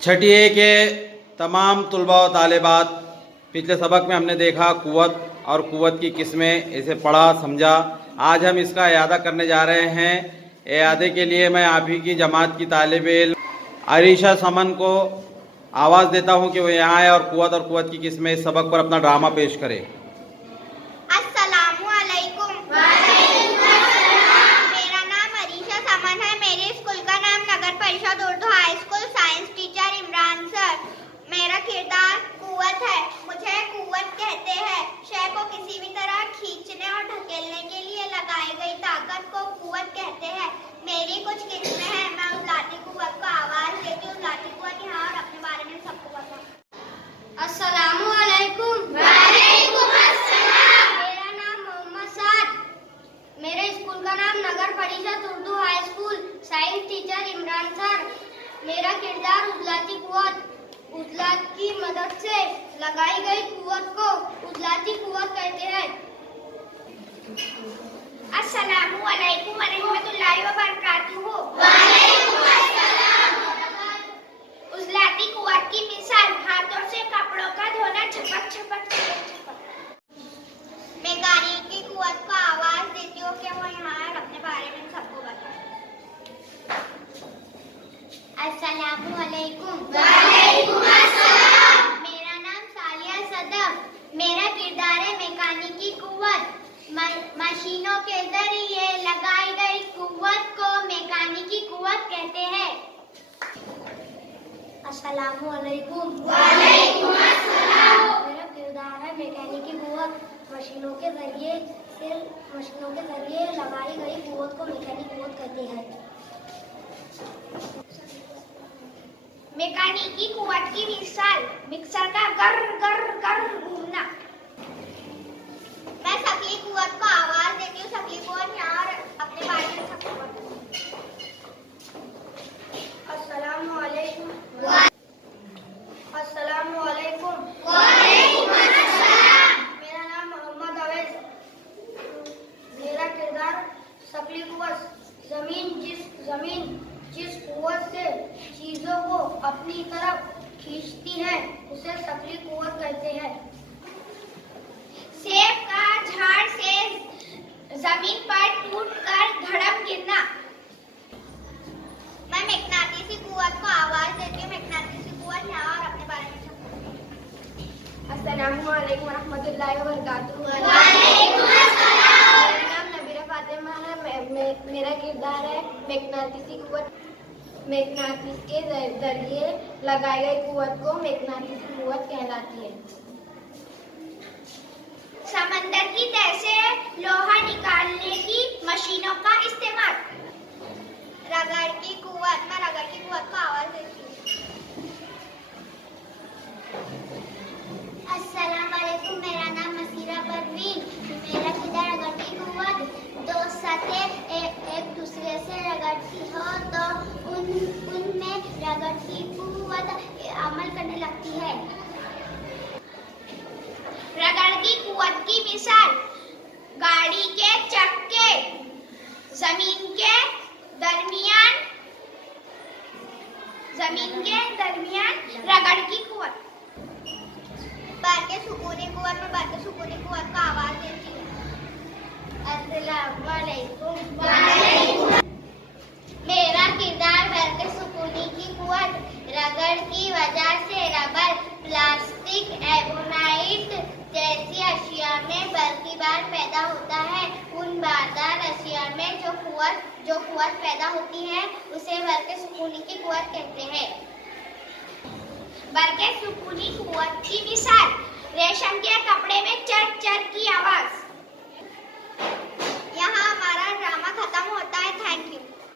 छठी ए के तमाम तुलबा व तालिबात, पिछले सबक में हमने देखा कुव्वत और कुव्वत की किस्में, इसे पढ़ा समझा। आज हम इसका इयादा करने जा रहे हैं। इयादे के लिए मैं आप ही की जमात की तालिब इल्म आरिशा समन को आवाज़ देता हूं कि वो यहाँ आए और कुव्वत की किस्में इस सबक पर अपना ड्रामा पेश करें। अस्सलामु अलैकुम। मेरा नाम आरिशा समन है। मेरे स्कूल का नाम नगर परिषद Urdu high school, science teacher Imran sir. मेरा किरदार कुव्वत है। मुझे कुव्वत कहते हैं। शय को किसी भी तरह खींचने और ढकेलने के लिए लगाई गई ताकत को कुव्वत कहते हैं। मेरी कुछ किस्में हैं। मैं उस लाठी कुव्वत को आवाज देती हूँ। लाठी कुव्वत यहाँ और अपने बारे में सबको बताओ। अस्सलामु अलैकुम। वालेकुम अस्सलाम। मेरा नाम मोहम्मद साद। मेरे स्कूल का नाम नगर परिषद Urdu high school, science teacher Imran sir. मेरा किरदार उजलाती कुव्वत। उजलात की मदद से लगाई गई कुव्वत को उजलाती कुव्वत कहते हैं। अस्सलामु अलैकुम व रहमतुल्लाहि व बरकातुहू। वालेकुम अस्सलाम। उजलाती कुव्वत की मिसाल हाथों से कपड़ों का धोना, छपक छपक छपक छपक। मैं गाड़ी की कुव्वत को आवाज देती हूँ कि वो यहाँ अपने बारे में सबको बताए। अस्सलामु अलैकुम। वालेकुम अस्सलाम। मेरा नाम सालिया सदफ। मेरा किरदार है मैकेनिकी कुव्वत। मशीनों के जरिए लगाई गई कुव्वत को मैकेनिकी कुव्वत कहते हैं। अस्सलामु अलैकुम। वालेकुम अस्सलाम। मेरा किरदार है मैकेनिकी कुव्वत। मशीनों के जरिए लगाई गई कुव्वत को मैकेनिकी कुव्वत कहते हैं। मैकेनिकी कुव्वत की मिसाल मिक्सर का गर गर गर घूमना। मैं सकली कुव्वत को आवाज देती हूँ। सकली कुव्वत यहाँ और अपने बारे में सबको बताओ। अस्सलामु अलैकुम। अस्सलामु अलैकुम। वालेकुम अस्सलाम। मेरा नाम मोहम्मद अवैस। मेरा किरदार सकली कुव्वत। जमीन जिस कुव्वत से चीजों को अपनी तरफ खींचती है उसे सकली कुव्वत कहते हैं। सेब का झाड़ से जमीन पर टूटकर धड़म गिरना। मैं मैग्नेटिसी कुव्वत को आवाज देती हूँ। मैग्नेटिसी कुव्वत यहाँ और अपने बारे में सबको। अस्सलामु अलैकुम व रहमतुल्लाहि व बरकातुहू। वालेकुम अस्सलाम। मेरा नाम नबीरा फातिमा है। मेरा किरदार है मैग्नेटिसी कुव्वत। मैग्नेटिस के जरिए लगाई गई कुव्वत को मैग्नेटिसी कुव्वत कहलाती है। समंदर की तह से लोहा निकालने की मशीनों का इस्तेमाल। रगड़ की कुव्वत। मैं रगड़ की कुव्वत को आवाज देती हूँ। अस्सलाम वालेकुम। मेरा नाम मसीरा परवीन। मेरा किरदार रगड़ की कुव्वत। दो सतह एक दूसरे से रगड़ती हो तो उनमें रगड़ की कुव्वत अमल करने लगती है। रगड़ की कुव्वत की मिसाल गाड़ी के चक्के जमीन के दरमियान रगड़ की कुव्वत। सुकूनी कुव्वत का आवाज देती हूँ। अस्सलामु अलैकुम। वालेकुम। मेरा किरदार बरके सुकूनी की कुव्वत। रगड़ की वजह से रबर, प्लास्टिक, एबोनाइट जैसी अशिया में बल्किबार पैदा होता है। उन बारदार अशिया में जो कुव्वत पैदा होती है उसे बरके सुकूनी की कुव्वत कहते हैं। बरके सुकूनी कुव्वत की मिसाल रेशम के कपड़े में चर चर की आवाज।